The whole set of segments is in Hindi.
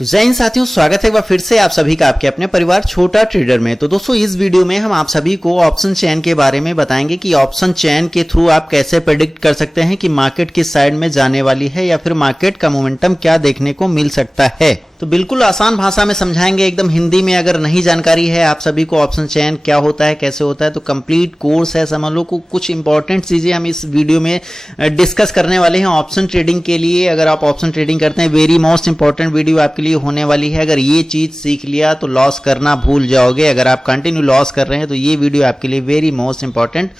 तो जय हिंद साथियों, स्वागत है एक बार फिर से आप सभी का आपके अपने परिवार छोटा ट्रेडर में। तो दोस्तों, इस वीडियो में हम आप सभी को ऑप्शन चेन के बारे में बताएंगे कि ऑप्शन चेन के थ्रू आप कैसे प्रेडिक्ट कर सकते हैं कि मार्केट किस साइड में जाने वाली है या फिर मार्केट का मोमेंटम क्या देखने को मिल सकता है। तो बिल्कुल आसान भाषा में समझाएंगे, एकदम हिंदी में। अगर नहीं जानकारी है आप सभी को ऑप्शन चेन क्या होता है, कैसे होता है, तो कंप्लीट कोर्स है, समझ लो। कुछ इंपॉर्टेंट चीजें हम इस वीडियो में डिस्कस करने वाले हैं ऑप्शन ट्रेडिंग के लिए। अगर आप ऑप्शन ट्रेडिंग करते हैं, वेरी मोस्ट इंपॉर्टेंट वीडियो आपके लिए होने वाली है। अगर ये चीज सीख लिया तो लॉस करना भूल जाओगे। अगर आप कंटिन्यू लॉस कर रहे हैं तो ये वीडियो आपके लिए वेरी मोस्ट इंपॉर्टेंट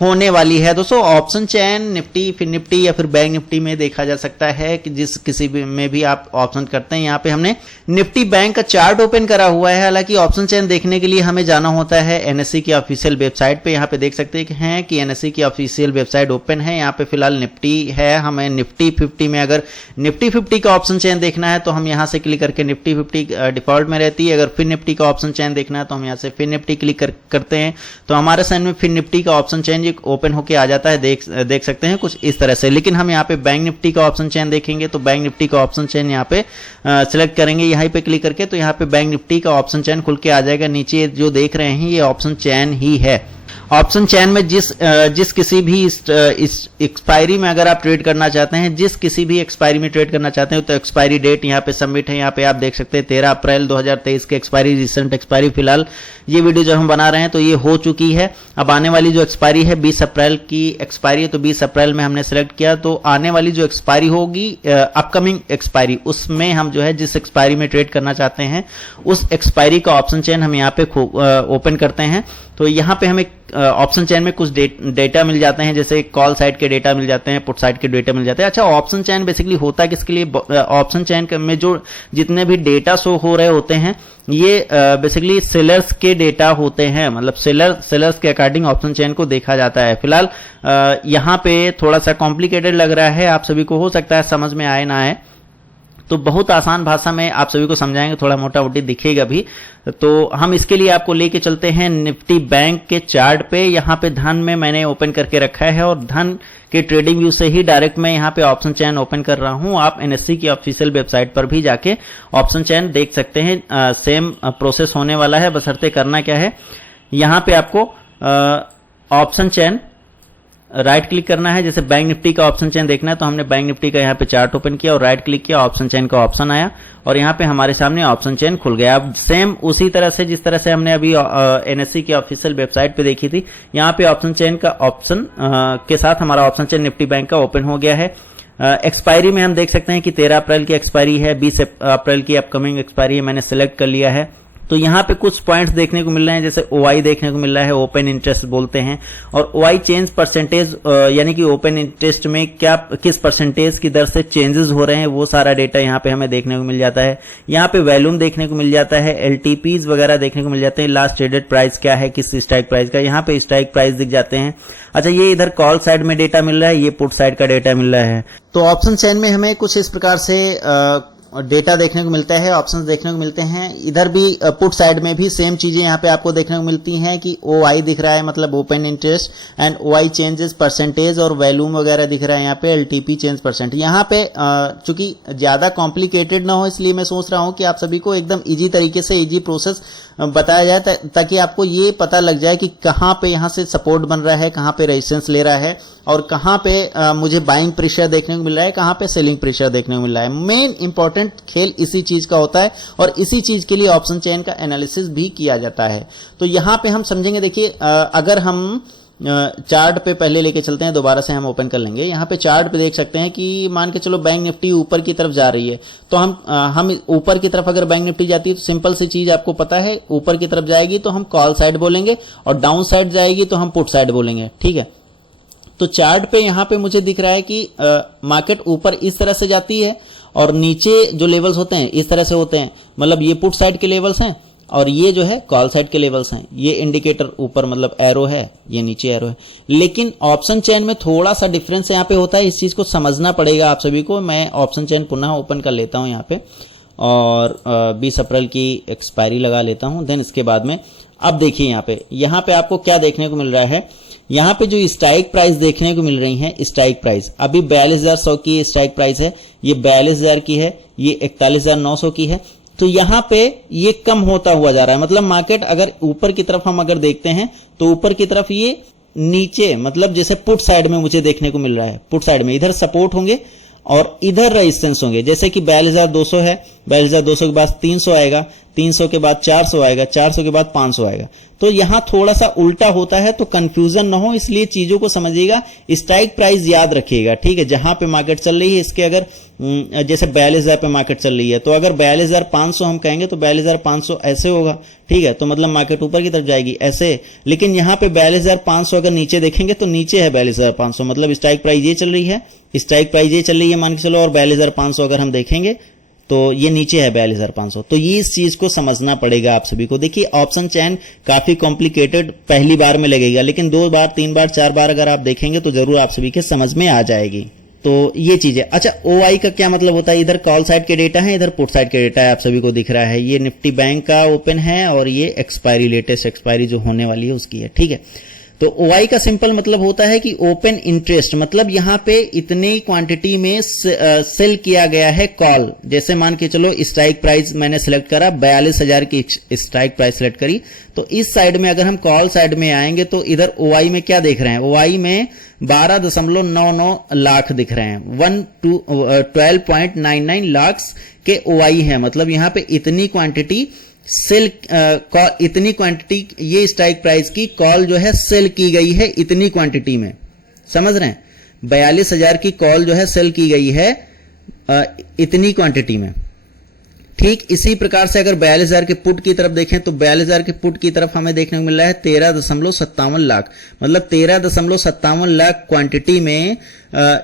होने वाली है। दोस्तों, ऑप्शन चेन निफ्टी, फिर निफ्टी या फिर बैंक निफ्टी में देखा जा सकता है कि जिस किसी भी में भी आप ऑप्शन करते हैं। यहाँ पे हमने निफ्टी बैंक का चार्ट ओपन करा हुआ है। हालांकि ऑप्शन चेन देखने के लिए हमें जाना होता है एनएससी की ऑफिशियल वेबसाइट पे। यहाँ पे देख सकते हैं कि एनएससी की ऑफिशियल वेबसाइट ओपन है। यहाँ पे फिलहाल निफ्टी है। हमें निफ्टी 50 में अगर निफ्टी 50 का ऑप्शन चेन देखना है तो हम यहाँ से क्लिक करके निफ्टी 50 डिफॉल्ट में रहती है। अगर फिर निफ्टी का ऑप्शन चेन देखना है तो हम यहाँ से फिर निफ्टी क्लिक करते हैं तो हमारे सामने फिर निफ्टी का ऑप्शन चेन ओपन होके आ जाता है। देख सकते हैं कुछ इस तरह से। लेकिन हम यहाँ पे बैंक निफ्टी का ऑप्शन चेन देखेंगे तो बैंक निफ्टी का ऑप्शन चेन यहाँ पे सिलेक्ट करेंगे, यहाँ पे क्लिक करके, तो यहाँ पे बैंक निफ्टी का ऑप्शन चेन खुल के आ जाएगा। नीचे जो देख रहे हैं ये ऑप्शन चेन ही है। ऑप्शन चेन में जिस किसी भी इस एक्सपायरी में अगर आप ट्रेड करना चाहते हैं, जिस किसी भी एक्सपायरी में ट्रेड करना चाहते हैं तो एक्सपायरी डेट यहाँ पे सबमिट है। यहाँ पे आप देख सकते हैं 13 अप्रैल 2023 के एक्सपायरी, रिसेंट एक्सपायरी। फिलहाल ये वीडियो जो हम बना रहे हैं तो ये हो चुकी है। अब आने वाली जो एक्सपायरी है 20 अप्रैल की एक्सपायरी है, तो 20 अप्रैल में हमने सेलेक्ट किया। तो आने वाली जो एक्सपायरी होगी, अपकमिंग एक्सपायरी, उसमें हम जो है जिस एक्सपायरी में ट्रेड करना चाहते हैं उस एक्सपायरी का ऑप्शन चेन हम यहाँ पे ओपन करते हैं। तो यहाँ पे हमें ऑप्शन चेन में कुछ डेटा मिल जाते हैं, जैसे कॉल साइड के डेटा मिल जाते हैं, पुट साइड के डेटा मिल जाते हैं। अच्छा, ऑप्शन चेन बेसिकली होता है किसके लिए? ऑप्शन चेन में जो जितने भी डेटा शो हो रहे होते हैं ये बेसिकली सेलर्स के डेटा होते हैं। मतलब सेलर्स के अकॉर्डिंग ऑप्शन चेन को देखा जाता है। फिलहाल यहाँ पे थोड़ा सा कॉम्प्लिकेटेड लग रहा है आप सभी को, हो सकता है समझ में आए ना आए, तो बहुत आसान भाषा में आप सभी को समझाएंगे, थोड़ा मोटा मोटी दिखेगा भी। तो हम इसके लिए आपको लेके चलते हैं निफ्टी बैंक के चार्ट पे। यहाँ पे धन में मैंने ओपन करके रखा है और धन के ट्रेडिंग व्यू से ही डायरेक्ट मैं यहाँ पे ऑप्शन चेन ओपन कर रहा हूँ। आप एनएससी की ऑफिशियल वेबसाइट पर भी जाके ऑप्शन चेन देख सकते हैं। सेम प्रोसेस होने वाला है, बशर्ते करना क्या है, यहाँ पे आपको ऑप्शन चेन राइट क्लिक करना है। जैसे बैंक निफ्टी का ऑप्शन चेन देखना है तो हमने बैंक निफ्टी का यहाँ पे चार्ट ओपन किया और राइट क्लिक किया, ऑप्शन चेन का ऑप्शन आया और यहाँ पे हमारे सामने ऑप्शन चेन खुल गया। अब सेम उसी तरह से जिस तरह से हमने अभी एनएससी की ऑफिशियल वेबसाइट पे देखी थी, यहाँ पे ऑप्शन चेन का ऑप्शन के साथ हमारा ऑप्शन चेन निफ्टी बैंक का ओपन हो गया है। एक्सपायरी में हम देख सकते हैं कि 13 अप्रैल की एक्सपायरी है, 20 अप्रैल की अपकमिंग एक्सपायरी है, मैंने सिलेक्ट कर लिया है। तो यहाँ पे कुछ पॉइंट्स देखने को मिल रहे हैं, जैसे ओआई देखने को मिल रहा है, ओपन इंटरेस्ट बोलते हैं। और ओआई चेंज परसेंटेज, यानी कि ओपन इंटरेस्ट में किस परसेंटेज की दर से चेंजेस हो रहे हैं, वो सारा डेटा यहाँ पे हमें देखने को मिल जाता है। यहाँ पे वैल्यूम देखने को मिल जाता है, एलटीपीज वगैरह देखने को मिल जाते हैं। लास्ट ट्रेडेड प्राइस क्या है, किस स्ट्राइक प्राइस का, यहाँ पे स्ट्राइक प्राइस दिख जाते हैं। अच्छा, ये इधर कॉल साइड में डेटा मिल रहा है, ये पुट साइड का डेटा मिल रहा है। तो ऑप्शन चेन में हमें कुछ इस प्रकार से डेटा देखने को मिलता है, ऑप्शंस देखने को मिलते हैं। इधर भी पुट साइड में भी सेम चीजें यहाँ पे आपको देखने को मिलती हैं कि ओआई दिख रहा है, मतलब open interest and OI changes percentage, और वैल्यूम वगैरह दिख रहा है यहाँ पे, एलटीपी चेंज परसेंट। यहाँ पे चूंकि ज्यादा कॉम्प्लिकेटेड ना हो इसलिए मैं सोच रहा हूँ कि आप सभी को एकदम इजी तरीके से इजी प्रोसेस बताया जाए ताकि आपको ये पता लग जाए कि कहाँ पे यहाँ से सपोर्ट बन रहा है, कहाँ पे रेजिस्टेंस ले रहा है और कहाँ पे मुझे बाइंग प्रेशर देखने को मिल रहा है, कहाँ पे सेलिंग प्रेशर देखने को मिल रहा है। मेन इंपॉर्टेंट खेल इसी चीज का होता है और इसी चीज के लिए ऑप्शन चेन का एनालिसिस भी किया जाता है। तो यहाँ पे हम समझेंगे, देखिए अगर हम चार्ट पे पहले लेके चलते हैं, दोबारा से हम ओपन कर लेंगे। यहाँ पे चार्ट पे देख सकते हैं कि मान के चलो बैंक निफ्टी ऊपर की तरफ जा रही है, तो हम ऊपर की तरफ अगर बैंक निफ्टी जाती है तो सिंपल सी चीज आपको पता है, ऊपर की तरफ जाएगी तो हम कॉल साइड बोलेंगे और डाउन साइड जाएगी तो हम पुट साइड बोलेंगे, ठीक है। तो चार्ट पे यहाँ पे मुझे दिख रहा है कि मार्केट ऊपर इस तरह से जाती है और नीचे जो लेवल्स होते हैं इस तरह से होते हैं, मतलब ये पुट साइड के लेवल्स हैं और ये जो है कॉल साइड के लेवल्स हैं। ये इंडिकेटर ऊपर मतलब एरो है, ये नीचे एरो है। लेकिन ऑप्शन चेन में थोड़ा सा डिफरेंस यहाँ पे होता है, इस चीज को समझना पड़ेगा आप सभी को। मैं ऑप्शन चेन पुनः ओपन कर लेता हूँ यहाँ पे और 20 अप्रैल की एक्सपायरी लगा लेता हूँ। देन इसके बाद में अब देखिए यहाँ पे आपको क्या देखने को मिल रहा है यहाँ पे जो स्ट्राइक प्राइस देखने को मिल रही है, स्ट्राइक प्राइस अभी 42,100 की स्ट्राइक प्राइस है, ये 42,000 की है, ये 41,900 की है। तो यहाँ पे ये कम होता हुआ जा रहा है। मतलब मार्केट अगर ऊपर की तरफ हम अगर देखते हैं तो ऊपर की तरफ ये नीचे, मतलब जैसे पुट साइड में मुझे देखने को मिल रहा है, पुट साइड में इधर सपोर्ट होंगे और इधर रेजिस्टेंस होंगे। जैसे कि 42,200 है, 42,200 के बाद 300 आएगा, 300 के बाद 400 आएगा, 400 के बाद 500 आएगा। तो यहां थोड़ा सा उल्टा होता है, तो कंफ्यूजन ना हो इसलिए चीजों को समझिएगा। स्ट्राइक प्राइस याद रखिएगा, ठीक है। जहां पे मार्केट चल रही है इसके अगर जैसे 42,000 पे मार्केट चल रही है तो अगर 42,500 हम कहेंगे तो 42,500 ऐसे होगा, ठीक है। तो मतलब मार्केट ऊपर की तरफ जाएगी ऐसे। लेकिन यहां पे 42,500 अगर नीचे देखेंगे तो नीचे है 42,500, मतलब स्ट्राइक प्राइस ये चल रही है, स्ट्राइक प्राइस ये चल रही है मान के चलो, और 42,500 अगर हम देखेंगे तो ये नीचे है 42,500। तो ये इस चीज को समझना पड़ेगा आप सभी को। देखिए ऑप्शन चैन काफी कॉम्प्लिकेटेड पहली बार में लगेगा, लेकिन 2 बार 3 बार 4 बार अगर आप देखेंगे तो जरूर आप सभी के समझ में आ जाएगी। तो ये चीज है। अच्छा, OI का क्या मतलब होता है? इधर कॉल साइड के डेटा है, इधर पुट साइड के डेटा है, आप सभी को दिख रहा है। ये निफ्टी बैंक का ओपन है और ये एक्सपायरी, लेटेस्ट एक्सपायरी जो होने वाली है उसकी है, ठीक है। तो OI का सिंपल मतलब होता है कि ओपन इंटरेस्ट, मतलब यहां पे इतनी क्वांटिटी में सेल किया गया है कॉल। जैसे मान के चलो स्ट्राइक प्राइस मैंने सिलेक्ट करा, 42,000 की स्ट्राइक प्राइस सिलेक्ट करी, तो इस साइड में अगर हम कॉल साइड में आएंगे तो इधर OI में क्या देख रहे हैं? OI में 12.99 लाख दिख रहे हैं, 12.99 लाख के OI है। मतलब यहां पे इतनी क्वांटिटी सेल, इतनी क्वांटिटी, ये स्ट्राइक प्राइस की कॉल जो है सेल की गई है इतनी क्वांटिटी में, समझ रहे हैं? 42,000 की कॉल जो है सेल की गई है इतनी क्वांटिटी में, ठीक। इसी प्रकार से अगर 42,000 के पुट की तरफ देखें तो 42,000 के पुट की तरफ हमें देखने को मिल रहा है 13.57 लाख, मतलब 13.57 लाख क्वांटिटी में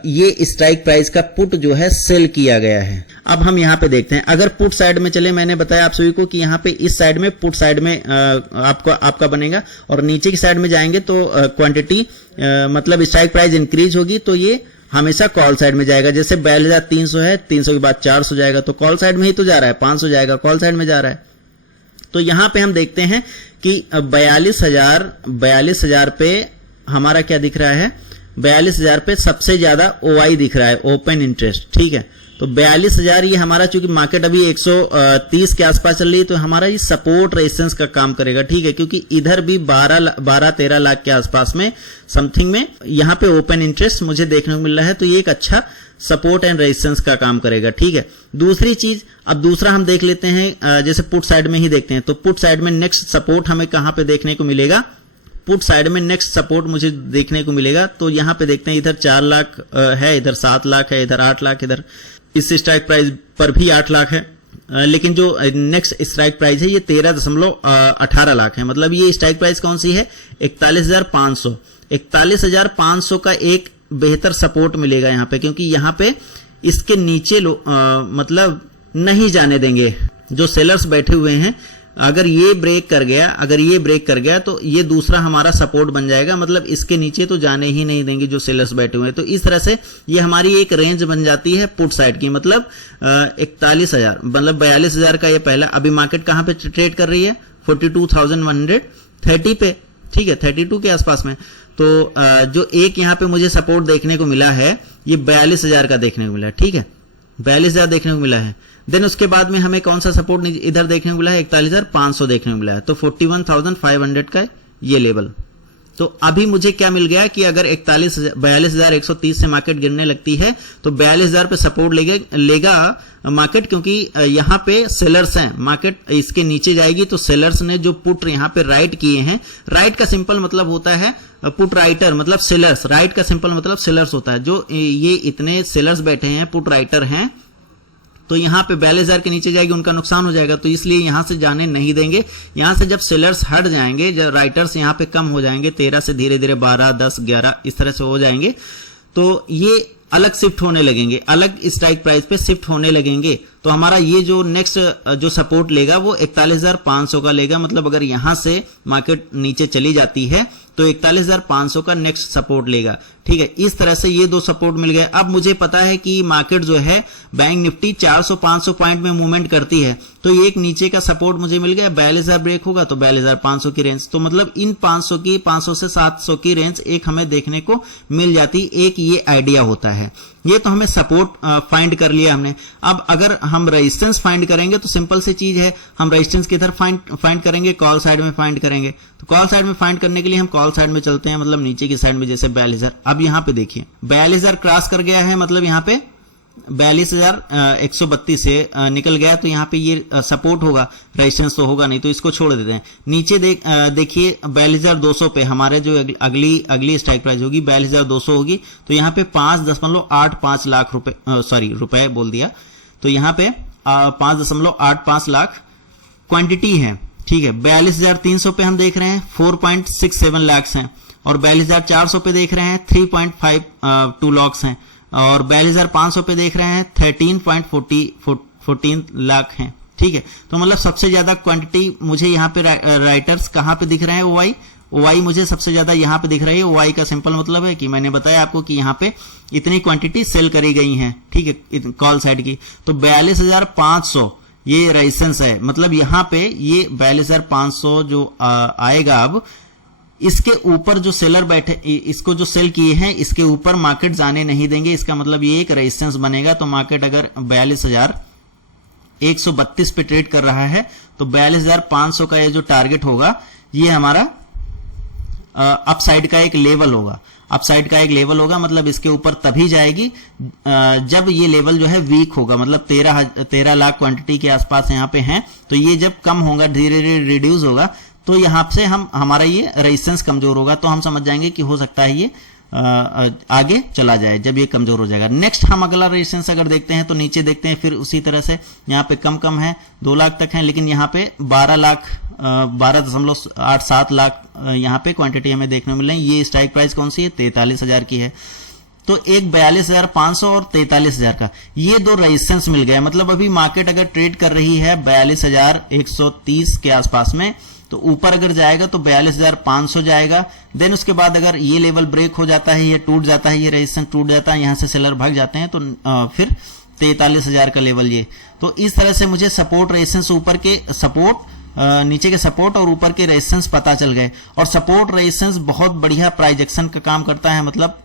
ये स्ट्राइक प्राइस का पुट जो है सेल किया गया है। अब हम यहाँ पे देखते हैं, अगर पुट साइड में चले, मैंने बताया आप सभी को कि यहाँ पे इस साइड में पुट साइड में आपका बनेगा, और नीचे की साइड में जाएंगे तो क्वांटिटी मतलब स्ट्राइक प्राइस इंक्रीज होगी तो ये हमेशा कॉल साइड में जाएगा। जैसे 42,300 है, 300 के बाद 400 जाएगा तो कॉल साइड में ही तो जा रहा है, 500 जाएगा कॉल साइड में जा रहा है। तो यहां पे हम देखते हैं कि 42,000 पे हमारा क्या दिख रहा है? 42,000 पे सबसे ज्यादा OI दिख रहा है, ओपन इंटरेस्ट, ठीक है। तो 42,000 ये हमारा, चूंकि मार्केट अभी 130 के आसपास चल रही है तो हमारा ये सपोर्ट रेजिस्टेंस का काम करेगा, ठीक है। क्योंकि इधर भी 12-13 लाख के आसपास में समथिंग में यहाँ पे ओपन इंटरेस्ट मुझे देखने को मिल रहा है, तो ये एक अच्छा सपोर्ट एंड रेजिस्टेंस का काम करेगा, ठीक है। दूसरी चीज, अब दूसरा हम देख लेते हैं, जैसे पुट साइड में ही देखते हैं, तो पुट साइड में नेक्स्ट सपोर्ट हमें कहां पे देखने को मिलेगा? पुट साइड में नेक्स्ट सपोर्ट मुझे देखने को मिलेगा, तो यहां पे देखते हैं, इधर 4 लाख है, इधर 7 लाख है, इधर 8 लाख, इधर इस स्ट्राइक प्राइस पर भी 8 लाख है, लेकिन जो नेक्स्ट स्ट्राइक प्राइस है ये 13.18 लाख है। मतलब ये स्ट्राइक प्राइस कौन सी है? 41,500। 41,500 का एक बेहतर सपोर्ट मिलेगा यहाँ पे, क्योंकि यहाँ पे इसके नीचे मतलब नहीं जाने देंगे जो सेलर्स बैठे हुए हैं। अगर ये ब्रेक कर गया तो ये दूसरा हमारा सपोर्ट बन जाएगा, मतलब इसके नीचे तो जाने ही नहीं देंगे जो सेलर्स बैठे हुए हैं। तो इस तरह से ये हमारी एक रेंज बन जाती है पुट साइड की, मतलब 41,000, मतलब 42,000 का ये पहला। अभी मार्केट कहां पे ट्रेड कर रही है? 42,130 पे, ठीक है, 32 के आसपास में। तो जो एक यहाँ पे मुझे सपोर्ट देखने को मिला है ये 42,000 का देखने को मिला है, ठीक है, 42,000 देखने को मिला है। देन उसके बाद में हमें कौन सा सपोर्ट इधर देखने को मिला है? 41,500 देखने को मिला है, तो 41,500 का ये लेवल। तो अभी मुझे क्या मिल गया कि अगर 42,130 से मार्केट गिरने लगती है तो 42,000 पे सपोर्ट लेगा मार्केट, क्योंकि यहाँ पे सेलर्स हैं। मार्केट इसके नीचे जाएगी तो सेलर्स ने जो पुट यहाँ पे राइट किए हैं, राइट का सिंपल मतलब होता है पुट राइटर, मतलब सेलर्स, राइट का सिंपल मतलब सेलर्स होता है। जो ये इतने सेलर्स बैठे हैं, पुट राइटर हैं, तो यहाँ पे 42,000 के नीचे जाएगी, उनका नुकसान हो जाएगा, तो इसलिए यहां से जाने नहीं देंगे। यहां से जब सेलर्स हट जाएंगे, जब राइटर्स यहाँ पे कम हो जाएंगे, 13 से धीरे धीरे 12, 10, 11 इस तरह से हो जाएंगे, तो ये अलग शिफ्ट होने लगेंगे, अलग स्ट्राइक प्राइस पे शिफ्ट होने लगेंगे। तो हमारा ये जो नेक्स्ट जो सपोर्ट लेगा वो 41,500 का लेगा। मतलब अगर यहां से मार्केट नीचे चली जाती है तो 41,500 का नेक्स्ट सपोर्ट लेगा, ठीक है, इस तरह से ये दो सपोर्ट मिल गए। अब मुझे पता है कि मार्केट जो है बैंक निफ्टी 400-500 पॉइंट में मूवमेंट करती है, तो ये एक नीचे का सपोर्ट मुझे मिल गया। 42,000 ब्रेक होगा तो 42,500 की रेंज, तो मतलब इन 500 से 700 की रेंज एक हमें देखने को मिल जाती, एक ये आइडिया होता है। ये तो हमें सपोर्ट फाइंड कर लिया हमने। अब अगर हम रेजिस्टेंस फाइंड करेंगे तो सिंपल सी चीज है, हम रेजिस्टेंस किधर फाइंड करेंगे, कॉल साइड में फाइंड करेंगे। तो कॉल साइड में फाइंड करने के लिए हम कॉल साइड में चलते हैं, मतलब नीचे की साइड में, जैसे 42,000। अब यहां पे देखिए 42,000 क्रॉस कर गया है, मतलब यहां पे 42,132 से निकल गया, तो यहाँ पे ये सपोर्ट होगा, रेजिस्टेंस तो होगा नहीं, तो इसको छोड़ देते हैं। नीचे देखिए 42,200 पे हमारे जो अगली स्ट्राइक प्राइस होगी 42,200 होगी, तो यहाँ पे 5.85 लाख रुपए बोल दिया, तो यहाँ पे 5.85 लाख क्वांटिटी है, ठीक है। 42,300 पे हम देख रहे हैं 4.67 लाख हैं, और 42,400 पे देख रहे हैं 3.52 लाख हैं, और 42,500 पे देख रहे हैं 13.14 लाख हैं, ठीक है। तो मतलब सबसे ज्यादा क्वांटिटी मुझे यहाँ पे राइटर्स कहाँ पे दिख रहे हैं, ओवाई मुझे सबसे ज्यादा यहाँ पे दिख रही है। ओवाई का सिंपल मतलब है कि मैंने बताया आपको कि यहाँ पे इतनी क्वांटिटी सेल करी गई है, ठीक है, कॉल साइड की। तो 42,500 ये रेजिस्टेंस है, मतलब यहाँ पे ये 42,500 जो आएगा, अब इसके ऊपर जो सेलर बैठे, इसको जो सेल किए हैं, इसके ऊपर मार्केट जाने नहीं देंगे। इसका मतलब ये एक रेजिस्टेंस बनेगा। तो मार्केट अगर 42,132 पे ट्रेड कर रहा है तो 42,500 का ये जो टारगेट होगा, ये हमारा अपसाइड का एक लेवल होगा। अपसाइड का एक लेवल होगा, मतलब इसके ऊपर तभी जाएगी जब ये लेवल जो है वीक होगा, मतलब 13 लाख क्वांटिटी के आसपास यहाँ पे हैं। तो ये जब कम होगा, धीरे धीरे रिड्यूस होगा, तो यहां से हमारा ये रेजिस्टेंस कमजोर होगा, तो हम समझ जाएंगे कि हो सकता है ये आगे चला जाए जब ये कमजोर हो जाएगा। नेक्स्ट हम अगला रेजिस्टेंस अगर देखते हैं तो नीचे देखते हैं, फिर उसी तरह से यहाँ पे कम है, 2 लाख तक है, लेकिन यहाँ पे 12.87 लाख यहाँ पे क्वांटिटी हमें देखने को मिल रही है। ये स्ट्राइक प्राइस कौन सी है, 43,000 की है। तो एक 42,500 और 43,000 का ये दो रेजिस्टेंस मिल गया। मतलब अभी मार्केट अगर ट्रेड कर रही है 42,130 के आसपास में, तो ऊपर अगर जाएगा तो 42,500 जाएगा। देन उसके बाद अगर ये लेवल ब्रेक हो जाता है, ये टूट जाता है, ये रेजिस्टेंस टूट जाता है, यहां से सेलर भाग जाते हैं, तो फिर 43,000 का लेवल ये। तो इस तरह से मुझे सपोर्ट रेजिस्टेंस, ऊपर के सपोर्ट, नीचे के सपोर्ट और ऊपर के रेजिस्टेंस पता चल गए। और सपोर्ट रेजिस्टेंस बहुत बढ़िया प्राइस एक्शन का काम करता है। मतलब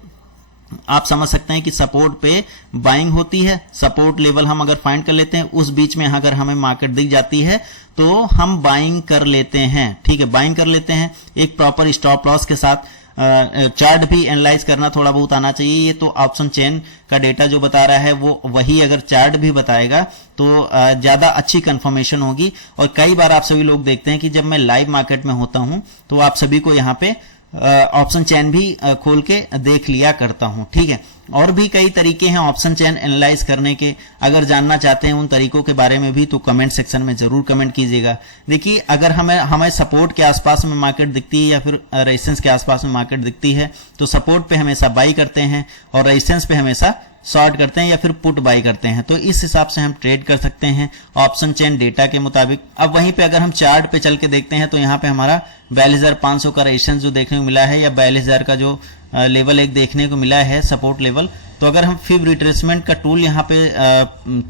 आप समझ सकते हैं कि सपोर्ट पे बाइंग होती है, सपोर्ट लेवल हम अगर फाइंड कर लेते हैं, उस बीच में अगर हमें मार्केट दिख जाती है तो हम बाइंग कर लेते हैं, ठीक है, बाइंग कर लेते हैं एक प्रॉपर स्टॉप लॉस के साथ। चार्ट भी एनालाइज करना थोड़ा बहुत आना चाहिए। ये तो ऑप्शन चेन का डेटा जो बता रहा है वो वही अगर चार्ट भी बताएगा तो ज्यादा अच्छी कंफर्मेशन होगी। और कई बार आप सभी लोग देखते हैं कि जब मैं लाइव मार्केट में होता हूं तो आप सभी को यहाँ पे ऑप्शन चेन भी खोल के देख लिया करता हूं, ठीक है। और भी कई तरीके हैं ऑप्शन चेन एनालाइज करने के, अगर जानना चाहते हैं उन तरीकों के बारे में भी तो कमेंट सेक्शन में जरूर कमेंट कीजिएगा। देखिए, अगर हमें सपोर्ट के आसपास में मार्केट दिखती है या फिर रेजिस्टेंस के आसपास में मार्केट दिखती है तो सपोर्ट पे हमेशा बाई करते हैं और रेजिस्टेंस पे हमेशा शॉर्ट करते हैं या फिर पुट बाई करते हैं। तो इस हिसाब से हम ट्रेड कर सकते हैं ऑप्शन चेन डेटा के मुताबिक। अब वहीं पे अगर हम चार्ट पे चल के देखते हैं तो यहाँ पे हमारा 42,500 का रेजिस्टेंस जो देखने को मिला है, या 42,000 का जो लेवल एक देखने को मिला है सपोर्ट लेवल। तो अगर हम फिब रिट्रेसमेंट का टूल यहाँ पे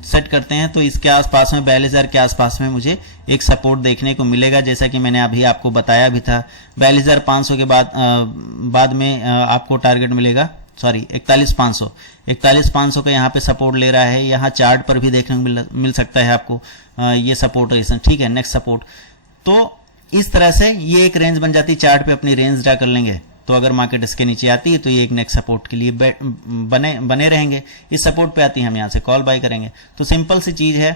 सेट करते हैं तो इसके आसपास में 42,000 के आसपास में मुझे एक सपोर्ट देखने को मिलेगा, जैसा कि मैंने अभी आपको बताया भी था। 42,500 के बाद में आपको टारगेट मिलेगा, सॉरी 41,500 का यहाँ पे सपोर्ट ले रहा है। यहाँ चार्ट पर भी देखने को मिल सकता है आपको ये सपोर्ट रेजिस्टेंस, ठीक है, नेक्स्ट सपोर्ट। तो इस तरह से ये एक रेंज बन जाती है। चार्ट पे अपनी रेंज ड्रा कर लेंगे तो अगर मार्केट इसके नीचे आती है तो ये एक नेक्स्ट सपोर्ट के लिए बने रहेंगे। इस सपोर्ट पे आती है हम यहाँ से कॉल बाय करेंगे। तो सिंपल सी चीज है,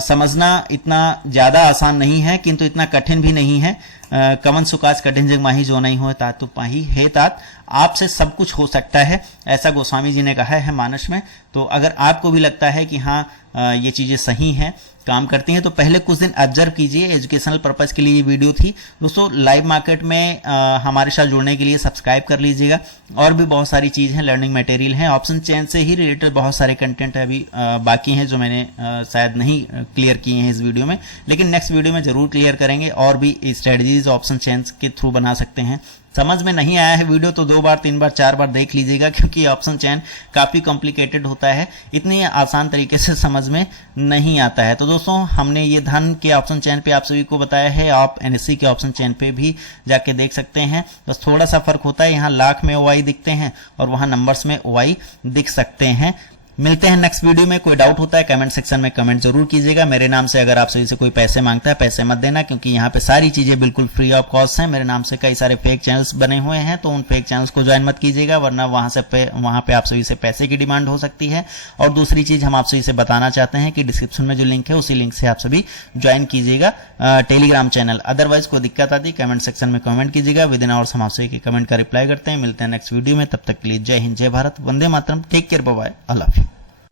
समझना इतना ज्यादा आसान नहीं है किंतु इतना कठिन भी नहीं है। कवन सुकाज कठिन जग माही जो नहीं हो तात तो पाही है तात, आपसे सब कुछ हो सकता है, ऐसा गोस्वामी जी ने कहा है मानस में। तो अगर आपको भी लगता है कि हाँ ये चीजें सही हैं, काम करती हैं, तो पहले कुछ दिन ऑब्जर्व कीजिए। एजुकेशनल पर्पस के लिए ये वीडियो थी दोस्तों। लाइव मार्केट में हमारे साथ जुड़ने के लिए सब्सक्राइब कर लीजिएगा। और भी बहुत सारी चीज हैं, लर्निंग मटेरियल है, ऑप्शन चेन से ही रिलेटेड बहुत सारे कंटेंट अभी बाकी हैं जो मैंने शायद नहीं क्लियर किए हैं इस वीडियो में, लेकिन नेक्स्ट वीडियो में जरूर क्लियर करेंगे। और भी स्ट्रेटजीज ऑप्शन चेन के थ्रू बना सकते हैं समझ में नहीं आया है वीडियो तो 2 बार 3 बार 4 बार देख लीजिएगा, क्योंकि ऑप्शन चयन काफ़ी कॉम्प्लिकेटेड होता है, इतनी आसान तरीके से समझ में नहीं आता है। तो दोस्तों हमने ये धन के ऑप्शन चयन पे आप सभी को बताया है, आप एनएससी के ऑप्शन चयन पे भी जाके देख सकते हैं। बस थोड़ा सा फर्क होता है, यहाँ लाख में ओआई दिखते हैं और वहाँ नंबर्स में ओआई दिख सकते हैं। मिलते हैं नेक्स्ट वीडियो में। कोई डाउट होता है कमेंट सेक्शन में कमेंट जरूर कीजिएगा। मेरे नाम से अगर आप सभी से कोई पैसे मांगता है, पैसे मत देना, क्योंकि यहाँ पे सारी चीजें बिल्कुल फ्री ऑफ कॉस्ट हैं। मेरे नाम से कई सारे फेक चैनल्स बने हुए हैं, तो उन फेक चैनल्स को ज्वाइन मत कीजिएगा, वरना वहां पे आप सभी से पैसे की डिमांड हो सकती है। और दूसरी चीज हम आप सभी से बताना चाहते हैं कि डिस्क्रिप्शन में जो लिंक है उसी लिंक से आप सभी ज्वाइन कीजिएगा टेलीग्राम चैनल। अदरवाइज कोई दिक्कत आती कमेंट सेक्शन में कमेंट कीजिएगा, विद इन आवर्स हम आप सभी के कमेंट का रिप्लाई करते हैं। मिलते हैं नेक्स्ट वीडियो में, तब तक के लिए जय हिंद, जय Bharat, Vande Mataram, take care, bye bye, अल्लाह हाफिज़।